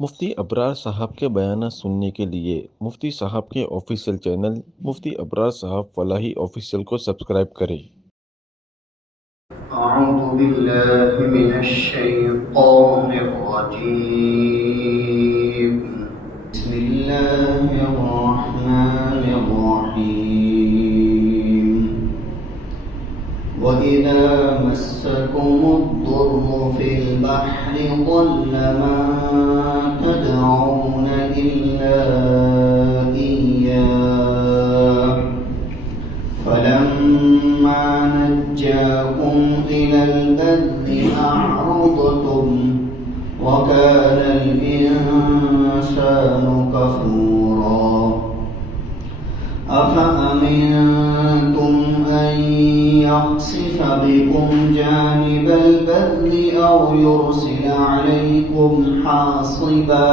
مفتی ابرار صاحب کے بیانات سننے کے لیے مفتی صاحب کے آفیشیل چینل مفتی ابرار صاحب فلاحی آفیشیل کو سبسکرائب کریں۔ اعوذ باللہ من الشیطان الرجیم بسم اللہ الرحمن الرحیم وَإِذَا مَسَّكُمُ الضُّرُّ فِي الْبَحْرِ ضَلَّ مَن تَدْعُونَ إِلَّا إِيَّاهُ فَلَمَّا نَجَّاكُمْ إِلَى الْبَرِّ أَعْرَضْتُمْ وَكَانَ الْإِنسَانُ كَفُورًا أَفَأَمِنْتُمْ أَنْ يَخْسِفَ بِكُمْ جَانِبَ الْبَرِّ أَوْ يُرْسِلَ عَلَيْكُمْ حَاصِبًا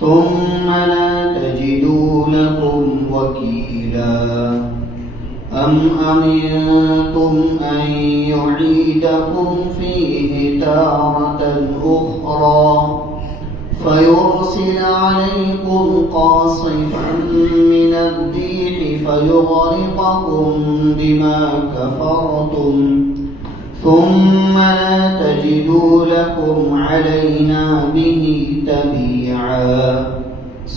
ثُمَّ لَا تَجِدُوا لَكُمْ وَكِيلًا أَمْ أَمِنْتُمْ أَنْ يُعِيدَكُمْ فِيهِ تَارَةً أُخْرَى فَيُرْسِلَ عَلَيْكُمْ قَاصِفًا مِنَ الرِّيحِ فَيُغْرِقَكُمْ بِمَا كَفَرْتُمْ ثُمَّ لَا تَجِدُوا لَكُمْ عَلَيْنَا بِهِ تَبِيعًا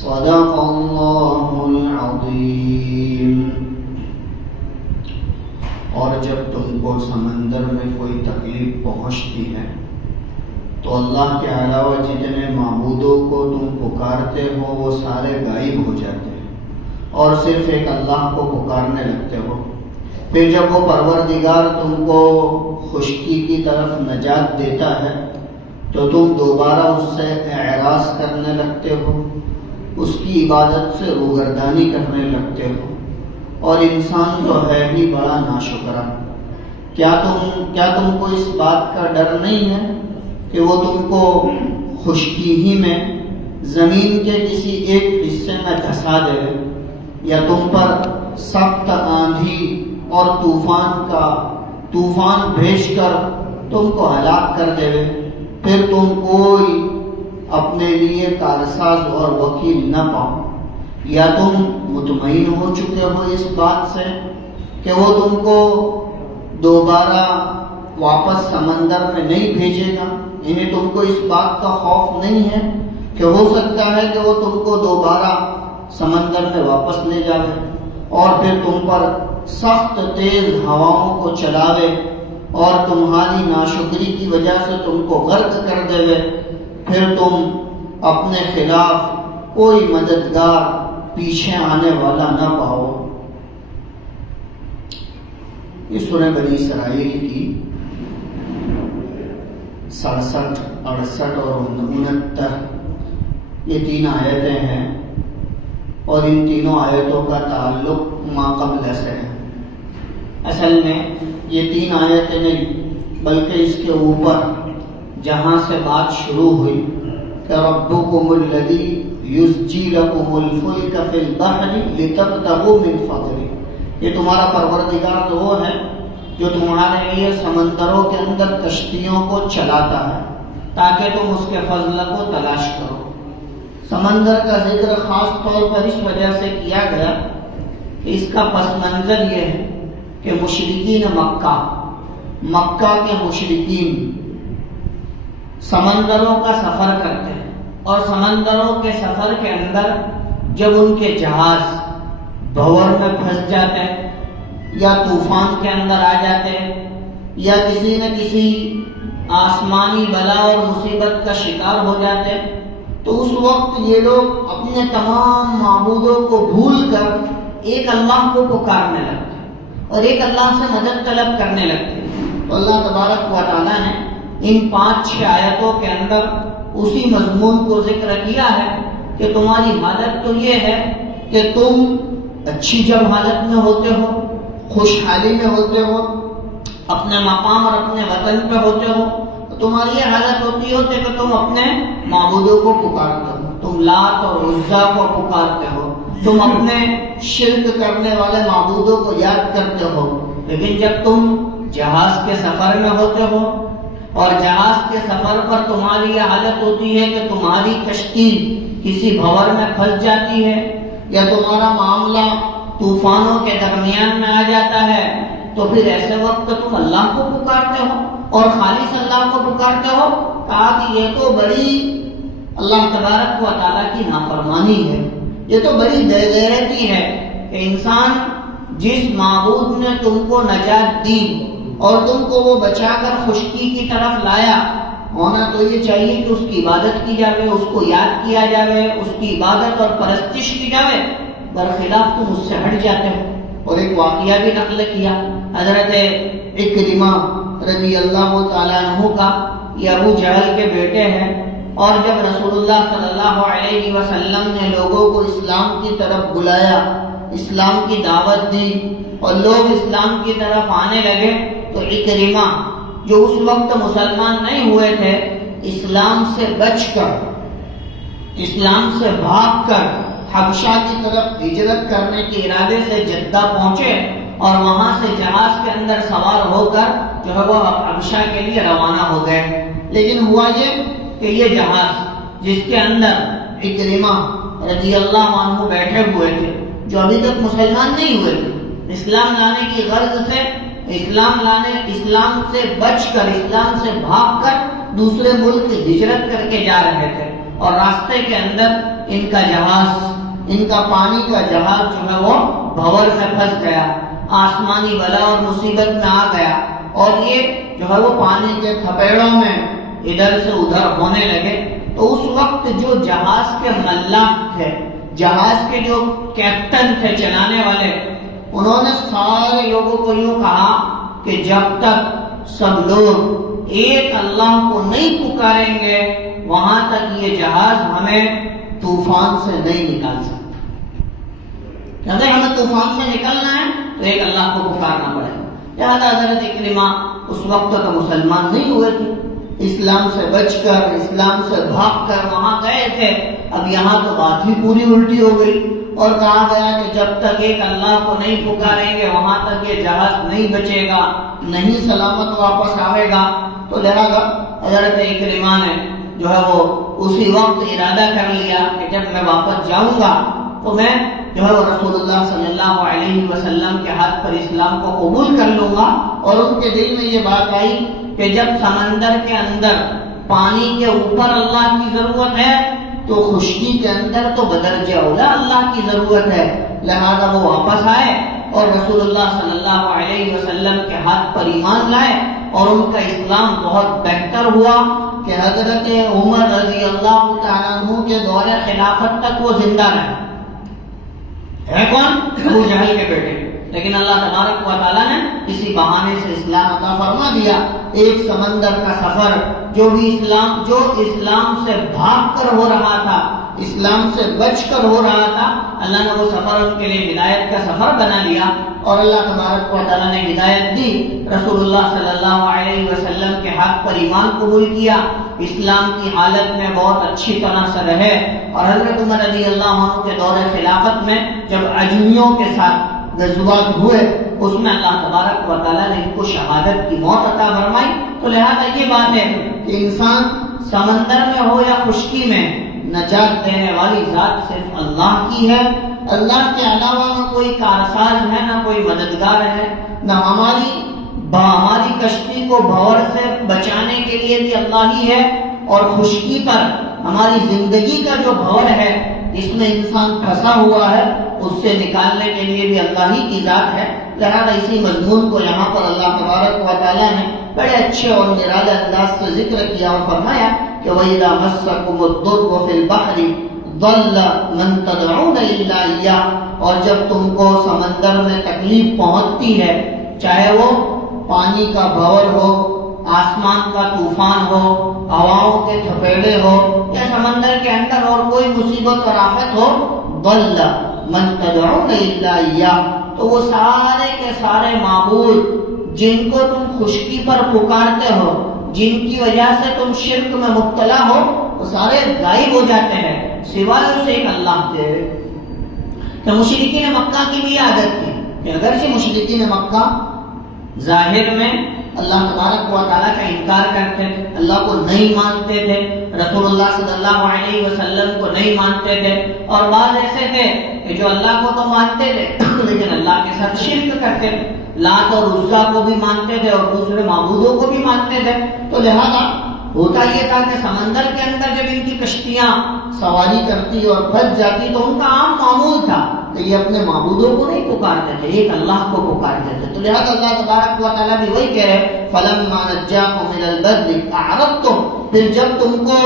صدق اللہ العظیم۔ اور جب تم کو سمندر میں کوئی تکلیف پہنچتی ہے تو اللہ کے علاوہ جتنے معبودوں کو تم پکارتے ہو وہ سارے غائب ہو جاتے ہیں اور صرف ایک اللہ کو پکارنے لگتے ہو۔ پھر جب وہ پروردگار تم کو خشکی کی طرف نجات دیتا ہے تو تم دوبارہ اس سے اعراض کرنے لگتے ہو، اس کی عبادت سے روگردانی کرنے لگتے ہو، اور انسان تو ہے ہی بڑا ناشکرا۔ کیا تم کو اس بات کا ڈر نہیں ہے کہ وہ تم کو خشکی ہی میں زمین کے کسی ایک حصے میں دھسا دے یا تم پر سخت آندھی اور طوفان بھیج کر تم کو ہلاک کر دے، پھر تم کوئی اپنے لیے کارساز اور وکیل نہ پاؤ؟ یا تم مطمئن ہو چکے ہو اس بات سے کہ وہ تم کو دوبارہ واپس سمندر میں نہیں بھیجے گا؟ انہیں تم کو اس بات کا خوف نہیں ہے کہ ہو سکتا ہے کہ وہ تم کو دوبارہ سمندر میں واپس لے جاوے اور پھر تم پر سخت تیز ہواؤں کو چلاوے اور تمہاری ناشکری کی وجہ سے تم کو غرق کر دے، پھر تم اپنے خلاف کوئی مددگار پیچھے آنے والا نہ پاؤ؟ یہ سورہ بنی اسرائیل کی 67، 68 اور 69 یہ 3 آیتیں ہیں، اور ان تینوں آیتوں کا تعلق ما قبل سے ہے۔ اصل میں یہ 3 آیتیں نہیں بلکہ اس کے اوپر جہاں سے بات شروع ہوئی کہ ربکم الذی یزجی لکم الفلک فی البحر لتبتغوا من فضلہ، یہ تمہارا پروردگار تو وہ ہے جو تمہارے لیے سمندروں کے اندر کشتیوں کو چلاتا ہے تاکہ تم اس کے فضل کو تلاش کرو۔ سمندر کا ذکر خاص طور پر اس وجہ سے کیا گیا کہ اس کا پس منظر یہ ہے کہ مشرکین مکہ کے مشرکین سمندروں کا سفر کرتے ہیں، اور سمندروں کے سفر کے اندر جب ان کے جہاز بھور میں پھنس جاتے یا طوفان کے اندر آ جاتے یا کسی نہ کسی آسمانی بلا اور مصیبت کا شکار ہو جاتے تو اس وقت یہ لوگ اپنے تمام معبودوں کو بھول کر ایک اللہ کو پکارنے لگتے اور ایک اللہ سے مدد طلب کرنے لگتے۔ تو اللہ تبارک و تعالیٰ نے ان 5-6 آیتوں کے اندر اسی مضمون کو ذکر کیا ہے کہ تمہاری حالت تو یہ ہے کہ تم اچھی جب حالت میں ہوتے ہو، خوشحالی میں ہوتے ہو، اپنے مقام اور اپنے وطن پہ ہوتے ہو، تو تمہاری یہ حالت ہوتی ہے کہ تم اپنے معبودوں کو پکارتے ہو، تم لات اور عزا کو پکارتے ہو، تم اپنے شرک کرنے والے معبودوں کو یاد کرتے ہو، لیکن جب تم جہاز کے سفر میں ہوتے ہو اور جہاز کے سفر پر تمہاری یہ حالت ہوتی ہے کہ تمہاری کشتی کسی بھور میں پھنس جاتی ہے یا تمہارا معاملہ طوفانوں کے درمیان میں آ جاتا ہے، تو پھر ایسے وقت تم اللہ کو پکارتے ہو اور خالص اللہ کو پکارتے ہو؟ کہا کہ یہ تو بڑی اللہ تبارک و تعالیٰ کی نافرمانی ہے، یہ تو بڑی بے غیرتی ہے کہ انسان جس معبود نے تم کو نجات دی اور تم کو وہ بچا کر خشکی کی طرف لایا، ہونا تو یہ چاہیے کہ اس کی عبادت کی جائے، اس کو یاد کیا جائے، اس کی عبادت اور پرستش کی جائے، برخلاف تم اس سے ہٹ جاتے ہو۔ اور ایک واقعہ بھی نقل کیا حضرت اکرمہ رضی اللہ تعالیٰ عنہ کا، یہ ابو جہل کے بیٹے ہیں، اور جب رسول اللہ صلی اللہ علیہ وسلم نے لوگوں کو اسلام کی طرف بلایا، اسلام کی دعوت دی اور لوگ اسلام کی طرف آنے لگے، تو اکرمہ جو اس وقت مسلمان نہیں ہوئے تھے، اسلام سے بچ کر، اسلام سے بھاگ کر حبشہ کی طرف ہجرت کرنے کے ارادے سے جدہ پہنچے اور وہاں سے جہاز کے اندر سوار ہو کر جو ہے وہ حبشہ کے لیے روانہ ہو گئے۔ لیکن ہوا یہ کہ یہ جہاز جس کے اندر اکرمہ رضی اللہ عنہ بیٹھے ہوئے تھے، جو ابھی تک مسلمان نہیں ہوئے تھے، اسلام لانے کی غرض سے، اسلام سے بچ کر، اسلام سے بھاگ کر دوسرے ملک ہجرت کر کے جا رہے تھے، اور راستے کے اندر ان کا جہاز، ان کا پانی کا جہاز جو ہے وہ بھور میں پھنس گیا، آسمانی بلا اور مصیبت میں آ گیا، اور یہ جو ہے وہ پانی کے تھپیڑوں میں ادھر سے ادھر ہونے لگے۔ تو اس وقت جو جہاز کے ملاح تھے، جہاز کے جو کیپٹن تھے، چلانے والے، انہوں نے سارے لوگوں کو یوں کہا کہ جب تک سب لوگ ایک اللہ کو نہیں پکاریں گے، وہاں تک یہ جہاز ہمیں طوفان سے نہیں نکال سکتا۔ اگر ہمیں طوفان سے نکلنا ہے تو ایک اللہ کو پکارنا پڑے گا۔ لہذا حضرت اکرمہ اس وقت تو مسلمان نہیں ہوئے تھے، اسلام سے بچ کر، اسلام سے بھاگ کر وہاں گئے تھے۔ اب یہاں تو بات ہی پوری الٹی ہو گئی، اور کہا گیا کہ جب تک ایک اللہ کو نہیں پکاریں گے وہاں تک یہ جہاز نہیں بچے گا، نہیں سلامت واپس آئے گا۔ تو لہذا حضرت اکرمہ نے جو ہے وہ اسی وقت ارادہ کر لیا کہ جب میں واپس جاؤں گا تو میں جو ہے وہ رسول اللہ صلی اللہ علیہ وسلم کے ہاتھ پر اسلام کو قبول کر لوں گا۔ اور ان کے دل میں یہ بات آئی کہ جب سمندر کے اندر پانی کے اوپر اللہ کی ضرورت ہے تو خشکی کے اندر تو بدرجہ اولا اللہ کی ضرورت ہے، لہذا وہ واپس آئے اور رسول اللہ صلی اللہ علیہ وسلم کے ہاتھ پر ایمان لائے، اور ان کا اسلام بہت بہتر ہوا کہ حضرت عمر رضی اللہ تعالیٰ عنہ کے دور خلافت تک وہ زندہ رہے۔ ہے کون؟ ابو جہل کے بیٹے، لیکن اللہ تبارک و تعالیٰ نے اسی بہانے سے اسلام عطا فرما دیا۔ ایک سمندر کا سفر جو اسلام سے بھاگ کر ہو رہا تھا، اسلام سے بچ کر ہو رہا تھا، اللہ نے وہ سفر ان کے لیے ہدایت کا سفر بنا لیا، اور اللہ تبارک و تعالیٰ نے ہدایت دی۔ رسول اللہ صلی اللہ علیہ وسلم کے ہاتھ پر ایمان قبول کیا، اسلام کی حالت میں بہت اچھی طرح سے رہے، اور حضرت عمر رضی اللہ عنہ کے دور خلافت میں جب عجمیوں کے ساتھ غزوات ہوئے، اس میں اللہ تبارک و تعالیٰ نے ان کو شہادت کی موت عطا فرمائی۔ تو لہذا یہ بات ہے کہ انسان سمندر میں ہو یا خشکی میں، نجات دینے والی ذات صرف اللہ کی ہے، اللہ کے علاوہ نہ کوئی کارساز ہے، نہ کوئی مددگار ہے، نہ ہماری کشتی کو بھور سے بچانے کے لیے بھی اللہ ہی ہے، اور خشکی پر ہماری زندگی کا جو بھور ہے اس میں انسان پھنسا ہوا ہے، اس سے نکالنے کے لیے بھی اللہ ہی کی ذات ہے۔ لہذا اسی مضمون کو یہاں پر اللہ تبارک و تعالیٰ نے بڑے اچھے اور نرالے انداز سے ذکر کیا اور فرمایا کہ وَإِذَا مَسَّكُمُ الضُّرُّ فِي الْبَحْرِ ضَلَّ مَن تَدْعُونَ إِلَّا إِيَّاهُ، اور جب تم کو سمندر میں تکلیف پہنچتی ہے، چاہے وہ پانی کا بھور ہو، آسمان کا طوفان ہو، ہواؤں کے تھپیڑے ہو، یا سمندر کے اندر اور کوئی مصیبت اور آفت ہو، ضَلَّ مَن تَدْعُونَ إِلَّا إِيَّاهُ، تو وہ سارے کے سارے معبود جن کو تم خشکی پر پکارتے ہو، جن کی وجہ سے تم شرک میں مبتلا ہو، وہ سارے غائب ہو جاتے ہیں سوائے اسے ایک اللہ کے۔ تو مشرکین مکہ کی بھی عادت تھی کہ اگرچہ مشرکین مکہ ظاہر میں اللہ تبارک و تعالیٰ کا انکار کرتے تھے، اللہ کو نہیں مانتے تھے، رسول اللہ صلی اللہ علیہ وسلم کو نہیں مانتے تھے، اور بعض ایسے تھے کہ جو اللہ کو تو مانتے تھے لیکن اللہ کے ساتھ شرک کرتے تھے، لات اور عزا کو بھی مانتے تھے اور دوسرے معبودوں کو بھی مانتے تھے۔ تو لہذا ہوتا یہ تھا کہ سمندر کے اندر جب ان کی کشتیاں سواری کرتی اور پھنس جاتی تو ان کا عام معمول تھا کہ یہ اپنے معبودوں کو نہیں پکارتے تھے، ایک اللہ کو پکارتے تھے۔ تو لہذا اللہ تبارک و تعالیٰ بھی وہی کہہ رہے فَلَمَّا نَجَّاكُم مِّنَ الْبَرِّ أَعْرَضْتُمْ، پھر جب تم کو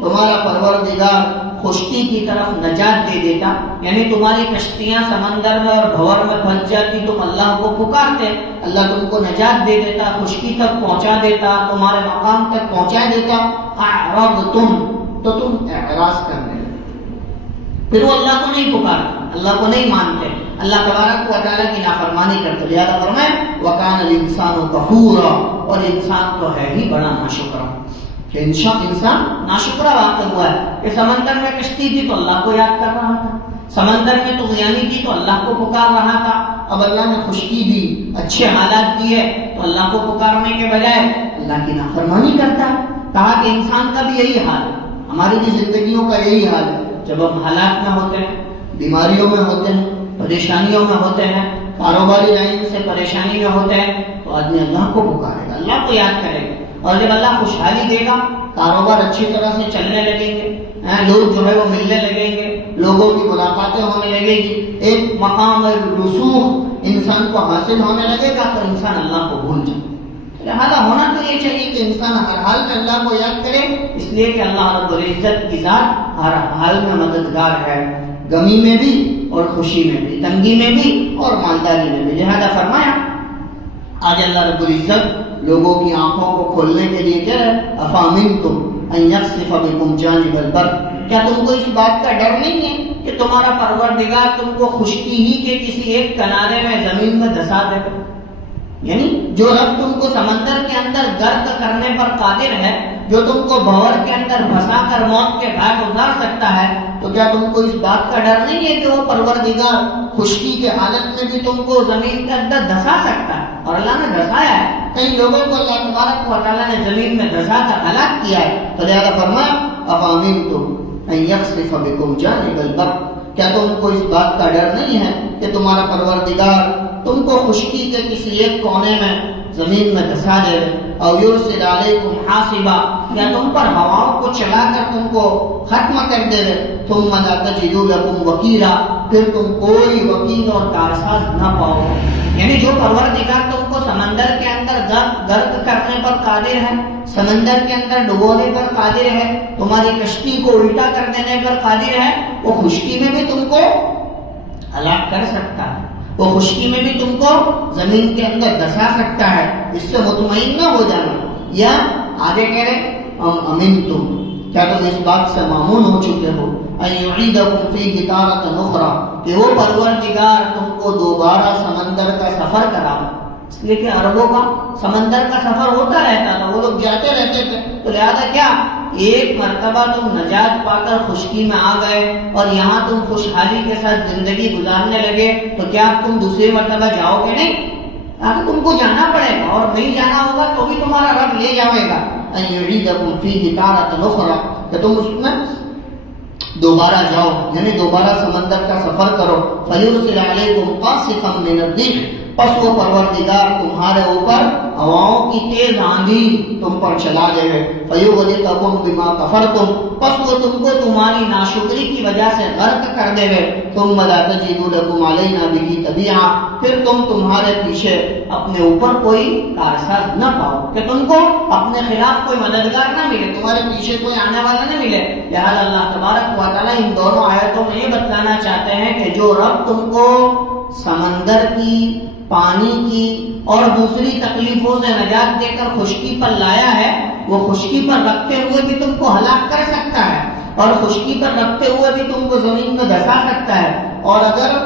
تمہارا پروردگار خشکی کی طرف نجات دے دیتا، یعنی تمہاری کشتیاں سمندر میں اور بھور میں پھنس جاتی، تم اللہ کو پکارتے، اللہ تم کو نجات دے دیتا، خشکی تک پہنچا دیتا، تمہارے مقام تک پہنچا دیتا، اعرضتم، تو تم اعراض کرنے لگے، پھر وہ اللہ کو نہیں پکارتے، اللہ کو نہیں مانتے، اللہ تبارک و تعالیٰ کی نافرمانی کرتے۔ لہذا فرمائے وَكَانَ الْإِنسَانُ كَفُورًا، اور انسان تو ہے ہی بڑا ناشکرا، کہ انسان ناشکرا واقع ہوا ہے کہ سمندر میں کشتی تھی تو اللہ کو یاد کر رہا تھا، سمندر میں طغیانی تھی تو اللہ کو پکار رہا تھا، اب اللہ نے خشکی دی، اچھے حالات دیے تو اللہ کو پکارنے کے بجائے اللہ کی نافرمانی کرتا ہے۔ کہا کہ انسان کا بھی یہی حال ہے، ہماری بھی زندگیوں کا یہی حال ہے، جب ہم حالات میں ہوتے ہیں، بیماریوں میں ہوتے ہیں، پریشانیوں میں ہوتے ہیں، کاروباری لائن سے پریشانی میں ہوتے ہیں تو آدمی اللہ کو پکارے گا، اللہ کو یاد کرے گا، اور جب اللہ خوشحالی دے گا، کاروبار اچھی طرح سے چلنے لگیں گے، لوگ جو ہے وہ ملنے لگیں گے، لوگوں کی ملاقاتیں ہونے لگے گی، ایک مقام رسوخ انسان کو حاصل ہونے لگے گا تو انسان اللہ کو بھول جائے۔ لہذا ہونا تو یہ چاہیے کہ انسان ہر حال میں اللہ کو یاد کرے، اس لیے کہ اللہ رب العزت کی ذات ہر حال میں مددگار ہے، غمی میں بھی اور خوشی میں بھی، تنگی میں بھی اور مالداری میں بھی۔ لہذا فرمایا آج اللہ رب العزت لوگوں کی آنکھوں کو کھولنے کے لیے کہہ رہے افامنتم ان یخسف بکم جانب البر، کیا تم کو اس بات کا ڈر نہیں ہے کہ تمہارا پروردگار تم کو خشکی ہی کے کسی ایک کنارے میں زمین میں دھسا دے گا؟ یعنی جو رب تم کو سمندر کے اندر غرق کرنے پر قادر ہے، جو تم کو بھور کے اندر پھنسا کر موت کے گھاٹ اتار سکتا ہے، تو کیا تم کو اس بات کا ڈر نہیں ہے کہ وہ پروردگار خشکی کے حالت میں بھی تم کو زمین کے اندر دھسا سکتا ہے؟ اور اللہ نے دھسایا ہے، کئی لوگوں کو اللہ تبارک و تعالیٰ نے زمین میں دھسا کر ہلاک کیا ہے۔ تو لہذا فرمایا افامنتم ان یخسف بکم جانب البر، کیا تم کو اس بات کا ڈر نہیں ہے کہ تمہارا پروردگار تم کو خشکی کے کسی ایک کونے میں زمین میں دھسا دے، اور یرسل علیکم حاصبا، یا تم پر ہواؤں کو چلا کر تم کو ختم کر دے، ثم لا تجدوا لکم وکیلا، پھر تم کوئی وکیل اور کارساز نہ پاؤ۔ یعنی جو پروردگار تم کو سمندر کے اندر غرق کرنے پر قادر ہے، سمندر کے اندر ڈبونے پر قادر ہے، تمہاری کشتی کو الٹا کر دینے پر قادر ہے، وہ خشکی میں بھی تم کو ہلاک کر سکتا ہے، وہ خشکی میں بھی تم کو زمین کے اندر دھسا سکتا ہے، اس سے مطمئن نہ ہو جانا۔ یا آگے کہہ رہے امنتم، کیا تم اس بات سے مامون ہو چکے ہو ان یعیدکم فیہ تارۃ اخری، کہ وہ پروردگار تم کو دوبارہ سمندر کا سفر کرا، اس لیے کہ عربوں کا سمندر کا سفر ہوتا رہتا تھا، وہ لوگ جاتے رہتے تھے، تو لہذا کیا ایک مرتبہ تم نجات پا کر خشکی میں آ گئے اور یہاں تم خوشحالی کے ساتھ زندگی گزارنے لگے، تو کیا تم دوسری مرتبہ جاؤ گے نہیں؟ تاکہ تم کو جانا پڑے گا، اور نہیں جانا ہوگا تو بھی تمہارا رب لے جائے گا۔ ان یعیدکم فیہ تارۃ اخری، کہ تم اس میں دوبارہ جاؤ، یعنی دوبارہ سمندر کا سفر کرو۔ فیرسل علیکم قاصفا من الريح، پس وہ پروردگار تمہارے اوپر ہواؤں کی تیز آندھی تم پر چلا دے گا۔ فیغرقکم بما کفرتم، پس وہ تم کو تمہاری ناشکری کی وجہ سے غرق کر دے گا۔ ثم لا تجدوا لکم علینا بہ تبیعا، پھر تم تمہارے پیچھے اپنے اوپر کوئی کارساز نہ پاؤ، کہ تم کو اپنے خلاف کوئی مددگار نہ ملے، تمہارے پیچھے کوئی آنے والا نہ ملے۔ لہذا اللہ تبارک و تعالیٰ ان دونوں آیتوں میں یہ بتلانا چاہتے ہیں کہ جو رب تم کو سمندر کی، پانی کی اور دوسری تکلیفوں سے نجات دے کر خشکی پر لایا ہے، وہ خشکی پر رکھتے ہوئے بھی تم کو ہلاک کر سکتا ہے، اور خشکی پر رکھتے ہوئے بھی تم کو زمین میں دھسا سکتا ہے، اور اگر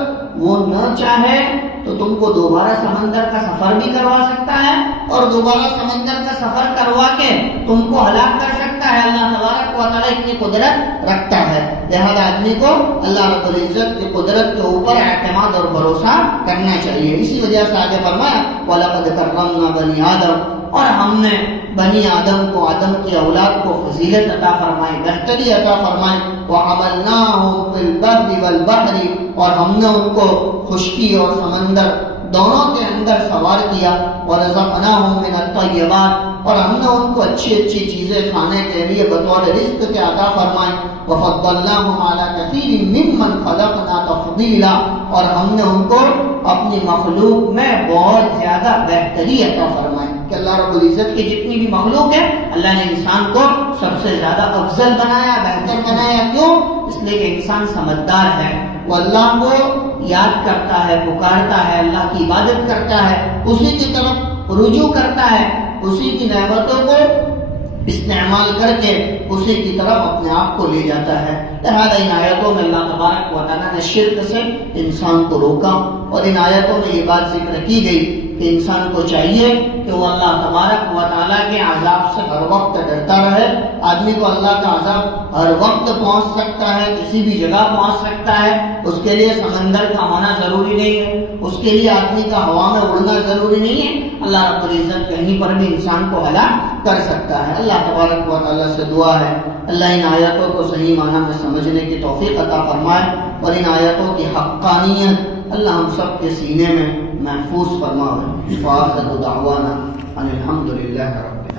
وہ نہ چاہے تو تم کو دوبارہ سمندر کا سفر بھی کروا سکتا ہے، اور دوبارہ سمندر کا سفر کروا کے تم کو ہلاک کر سکتا ہے۔ اللہ تبارک و تعالیٰ اتنی قدرت رکھتا ہے، لہذا آدمی کو اللہ رب العزت کی قدرت کے اوپر اعتماد اور بھروسہ کرنا چاہیے۔ اسی وجہ سے آگے فرمایا وَلَقَدْ كَرَّمْنَا بَنِي آدَمَ، اور ہم نے بنی آدم کو، آدم کی اولاد کو فضیلت عطا فرمائی، بہتری عطا فرمائی۔ وَحَمَلْنَاهُمْ فِي الْبَرِّ وَالْبَحْرِ، اور ہم نے ان کو خشکی اور سمندر دونوں کے اندر سوار کیا۔ وَرَزَقْنَاهُمْ مِنَ الطَّيِّبَاتِ، اور ہم نے ان کو اچھی اچھی چیزیں کھانے کے لیے بطور رزق کے عطا فرمائیں۔ وَفَضَّلْنَاهُمْ عَلَى كَثِيرٍ مِّمَّنْ خَلَقْنَا تَفْضِيلًا، اور ہم نے ان کو اپنی مخلوق میں بہت زیادہ بہتری عطا فرمائی کہ اللہ رب العزت کی جتنی بھی مخلوق ہے اللہ نے انسان کو سب سے زیادہ افضل بنایا، بہتر بنایا۔ کیوں؟ اس لیے کہ انسان سمجھدار ہے، وہ اللہ کو یاد کرتا ہے، پکارتا ہے، اللہ کی عبادت کرتا ہے، اسی کی طرف رجوع کرتا ہے، اسی کی نعمتوں کو استعمال کر کے اسی کی طرف اپنے آپ کو لے جاتا ہے۔ لہذا ان آیتوں میں اللہ تبارک و تعالیٰ نے شرک سے انسان کو روکا، اور ان آیتوں میں یہ بات ذکر کی گئی کہ انسان کو چاہیے کہ وہ اللہ تبارک و تعالیٰ کے عذاب سے ہر وقت ڈرتا رہے۔ آدمی کو اللہ کا عذاب ہر وقت پہنچ سکتا ہے، کسی بھی جگہ پہنچ سکتا ہے، اس کے لیے سمندر کا ہونا ضروری نہیں ہے، اس کے لیے آدمی کا ہوا میں اڑنا ضروری نہیں ہے۔ اللہ رب العزت کہیں پر بھی انسان کو ہلاک کر سکتا ہے۔ اللہ تبارک و تعالیٰ سے دعا ہے اللہ ان آیتوں کو صحیح معنی میں سمجھنے کی توفیق عطا فرمائے، اور ان آیتوں کی حقانیت اللہ ہم سب کے سینے میں محفوظ فرمائے۔ وآخر دعوانا ان الحمد للہ رب